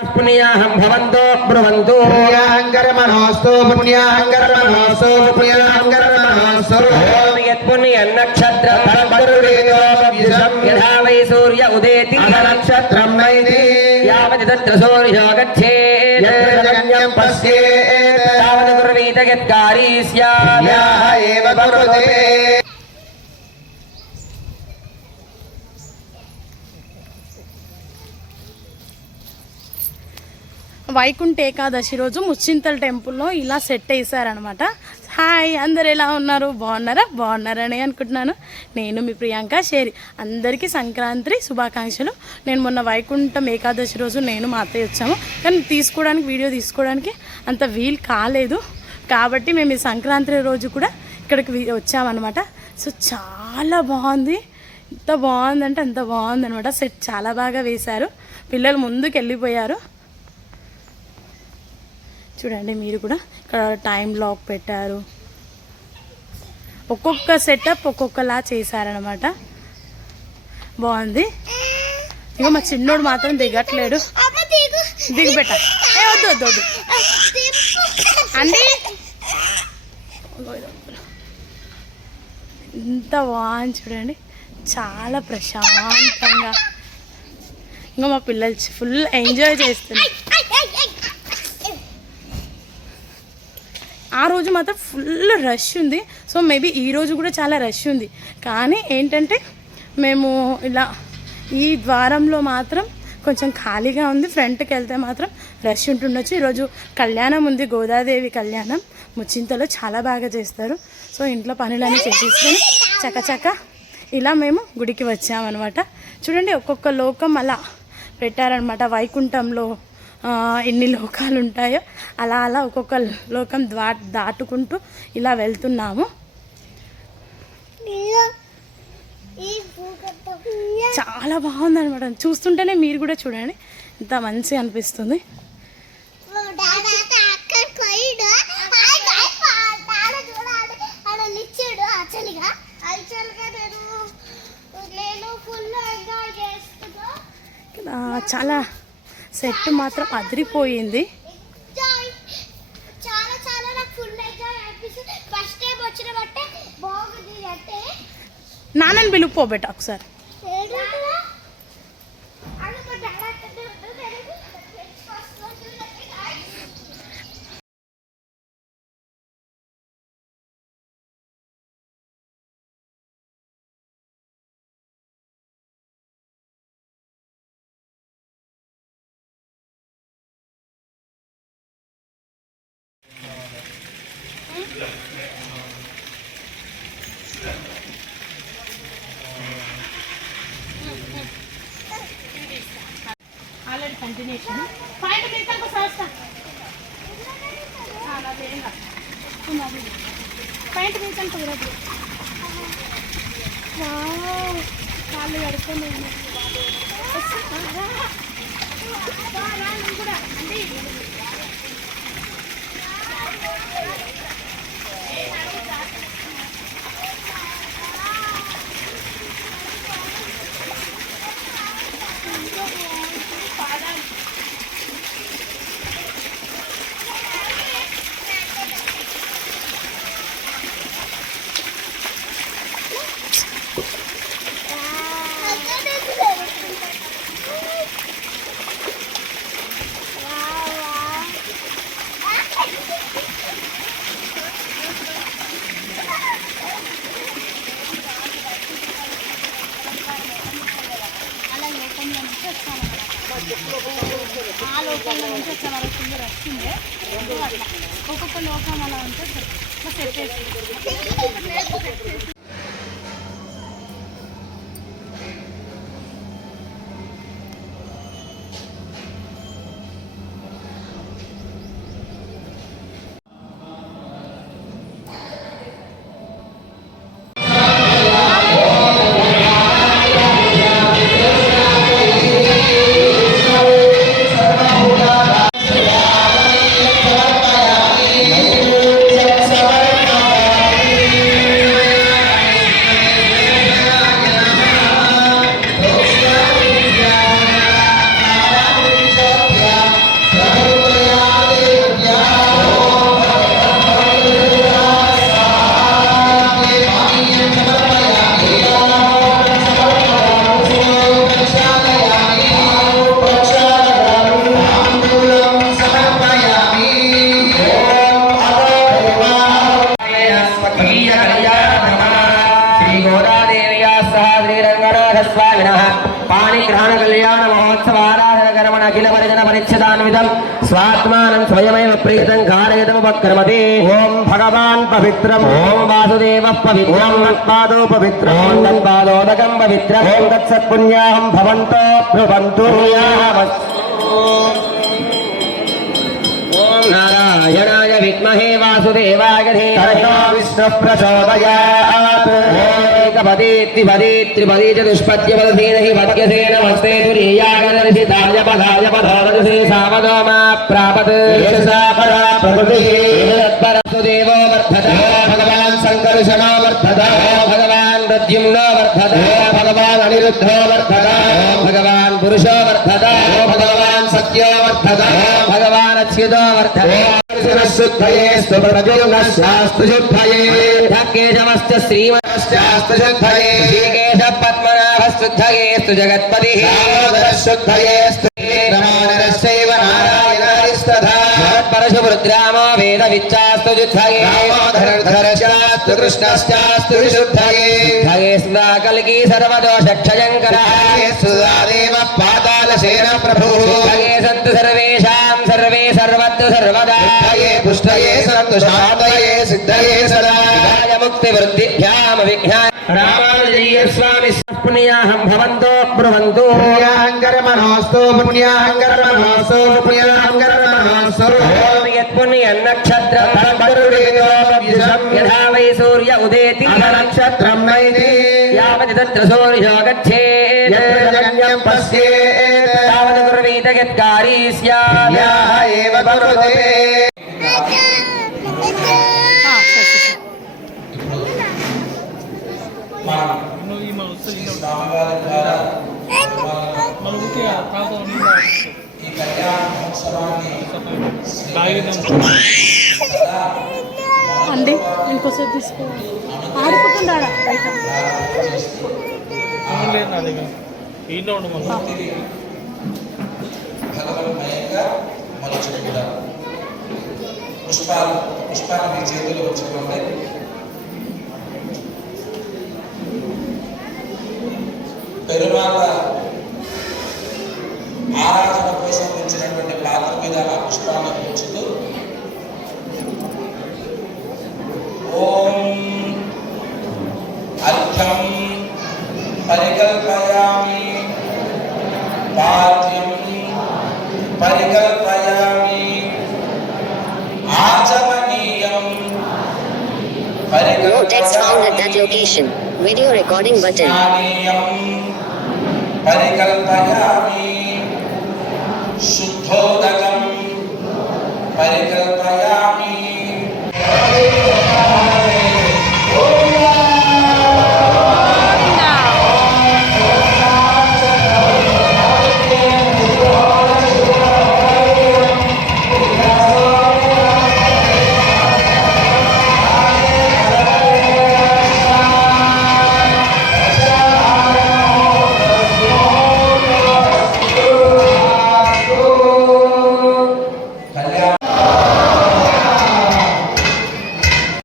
पुण्याहं भवन्तो ब्रुवन्तु पुण्याहङ्करमनोऽस्तु पुण्याहङ्करमनोऽस्तु पुण्याहङ्करमनोऽस्तु ओम यत्पुण्यनक्षत्रफलम् यथा वै सूर्य उदेति नक्षत्रं नैति यावत् तत्र सूर्यो गच्छेत् यत्र पश्येत् तावत् कुर्वीत यत्कारी स्यात् यः एव कुरुते। వైకుంఠ ఏకాదశి రోజు ముచ్చింతల టెంపుల్లో ఇలా సెట్ వేసారనమాట. హాయ్, అందరు ఎలా ఉన్నారు? బాగున్నారని అనుకుంటున్నాను. నేను మీ ప్రియాంక షేరి. అందరికీ సంక్రాంతి శుభాకాంక్షలు. నేను మొన్న వైకుంఠం ఏకాదశి రోజు నేను మా అత్తయ్య వచ్చాము, కానీ వీడియో తీసుకోవడానికి అంత వీలు కాలేదు. కాబట్టి మేము ఈ సంక్రాంతి రోజు కూడా ఇక్కడికి వచ్చామన్నమాట. సో చాలా బాగుంది, ఎంత బాగుందంటే అంత బాగుందనమాట. సెట్ చాలా బాగా వేశారు. పిల్లలు ముందుకు వెళ్ళిపోయారు. చూడండి మీరు కూడా, ఇక్కడ టైం లాక్ పెట్టారు. ఒక్కొక్క సెటప్ ఒక్కొక్కలా చేశారనమాట. బాగుంది. ఇక మా చిన్నోడు మాత్రం దిగట్లేడు. దిగుబెట్ట వద్దు వద్దు వద్దు అండి. ఎంత బాగుంది చూడండి, చాలా ప్రశాంతంగా. ఇంకా మా పిల్లలు ఫుల్ ఎంజాయ్ చేస్తున్నారు. ఆ రోజు మాత్రం ఫుల్ రష్ ఉంది. సో మేబీ ఈరోజు కూడా చాలా రష్ ఉంది. కానీ ఏంటంటే మేము ఇలా ఈ ద్వారంలో మాత్రం కొంచెం ఖాళీగా ఉంది. ఫ్రంట్కి వెళ్తే మాత్రం రష్ ఉంటుండొచ్చు. ఈరోజు కళ్యాణం ఉంది, గోదాదేవి కళ్యాణం ముచ్చింతలో చాలా బాగా చేస్తారు. సో ఇంట్లో పనులన్నీ చేసేసుకొని చకచక ఇలా మేము గుడికి వచ్చామన్నమాట. చూడండి, ఒక్కొక్క లోకం అలా పెట్టారనమాట. వైకుంఠంలో ఎన్ని లోకాలు ఉంటాయో అలా అలా ఒక్కొక్క లోకం దాటుకుంటూ ఇలా వెళ్తున్నాము. చాలా బాగుంది అనమాట. చూస్తుంటేనే మీరు కూడా చూడండి, ఎంత మంచిగా అనిపిస్తుంది. చాలా సెట్ మాత్రం అదిరిపోయింది. నాన్నని పిలుపుకోబెట్ట ఒకసారి. ఆల్రెడీ కంటిన్యూషన్ పాయింట్ తీసాక సార్ పాయింట్ తీసాక కుదరదు. కాళ్ళు కడుక్కొని కూడా అంటే ఆ లోకంలో నుంచి వచ్చే వరకు ఫుల్ రష్ ఉండే. అట్లా ఒక్కొక్క లోకం అలా ఉంటే సెట్ చేసి परिच्छदान्वितं स्वात्मानं स्वयमेव प्रीतं कारयतमुपक्रमते ॐ भगवान् पवित्रम् ॐ वासुदेवः पवित्रम् तत्पादो पवित्रम् ॐ तत्पादोदकं पवित्रम् ॐ तत्सत्पुण्याहं भवन्तो भ्रुवन्तु ॐ नारायणाय विद्महे वासुदेवाय धीमहि विष्णुः प्रचोदयात् एकपदी द्विपदी त्रिपदी चतुष्पद्यपदधीन हि पद्यसे नमस्ते तुरीयागनर्षिताय पदाय पदादसे सावदो मा प्रापत् यशसा परा प्रकृतिः तत्परसुदेवो वर्धते भगवान् सङ्कर्षणो वर्धते भगवान् प्रद्युम्नो वर्धते भगवान् अनिरुद्धो वर्धते भगवान् पुरुषो वर्धते भगवान् सत्यो वर्धते भगवान् अच्युतो वर्धते शुद्धये स्तुप्रजुर्नशास्तु शुद्धये केशवश्च श्रीमश्चास्तु शुद्धये श्रीकेश पद्मनाभस्तुद्धये स्तु जगत्पतिः शुद्धये स्तु नमोनरश्चैव नारायणारिस्तथा परशुरुद्रामो वेदविच्चास्तु शुद्धये धरधरश्चास्तु कृष्णश्चास्तु विशुद्धये शुद्धये स्दा कल्की सर्वदोषक्षयङ्करः सुदादेव पातालशेन प्रभुः शुद्धये सन्तु सर्वेषां सर्वे सर्वत्र सर्वदा पुष्टये सन्तु शान्तये सिद्धये सदा मुक्तिवृद्धिभ्याम विघ्नाय रामानुजय स्वामी पुण्याहं भवन्तो ब्रुवन्तु पुण्याहङ्करमनोऽस्तु पुण्याहङ्करमनोऽस्तु पुण्याहङ्करमनोऽस्तु ॐ यत्पुण्यन्नक्षत्रं यथा वै सूर्य उदेति नक्षत्रं नैति यावत् तत्र सूर्यो गच्छेत् जगन्यं पश्येत् तावत् कुर्वीत यत्कारी स्यात् याः एव कुरुते అండి ఇంకోసేపు తీసుకో ఆడిపోకుండా పుష్పాలు మీ చేతిలో ఉంచుకోండి. పెరుమాళ్ళ ఆరాధన కోసం ఉంచినటువంటి పాత్ర మీద ఆ పుష్పాలను ఉంచుతూ ఓం అర్థం పరికల్పయామి పాఠ్యం పరికల్పయామి ఆచమనీయం No text found at that location. Video recording button. పరికల్పయామి శుద్ధోదకం పరికల్పయామి